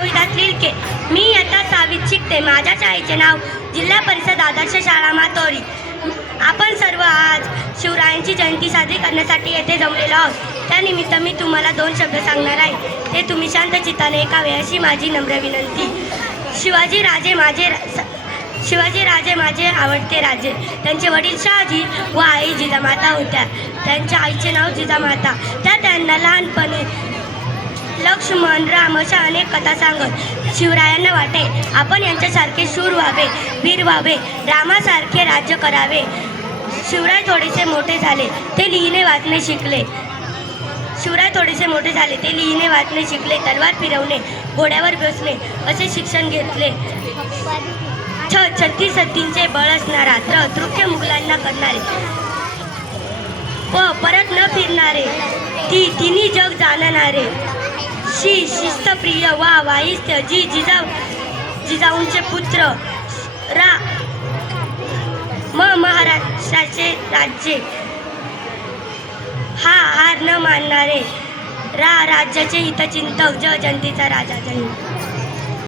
रोहिदास मी इयत्ता सावीत शिकते. माझ्या शाळेचे नाव जिल्हा परिषद आदर्श शाळा मातोरी. आपण सर्व आज शिवरायांची जयंती साजरी करण्यासाठी येथे जमलेलो आहोत. त्यानिमित्त मी तुम्हाला दोन शब्द सांगणार आहे. ते तुम्ही शांत चित्ताने ऐकावे अशी माझी नम्र विनंती. शिवाजी राजे माझे रा- शिवाजी राजे माझे आवडते राजे. त्यांचे वडील शहाजी व आई जिजामाता होत्या. त्यांच्या आईचे नाव जिजामाता. त्या त्यांना लहानपणी लक्ष्मण राम अशा अनेक कथा सांगत शिवरायांना वाटे. आपण यांच्यासारखे शूर व्हावे वीर व्हावे रामासारखे राज्य करावे. शिवराय थोडेसे मोठे झाले ते लिहिणे वाचणे शिकले. शिवराय थोडेसे मोठे झाले ते लिहिणे वाचणे शिकले तलवार फिरवणे घोड्यावर बसणे असे शिक्षण घेतले. छ छत्तीस सत्तींचे बळ असणारा तर अतृप्य मुघलांना करणारे. व परत न फिरणारे ती तिन्ही जग जाणणारे. शी शिस्तप्रिय वा वाईस्त्य जी जिजाऊ जिजाऊंचे पुत्र रा म महाराष्ट्राचे राज्य. हा हार न मानणारे रा राज्याचे हितचिंतक ज जनतेचा राजा जनी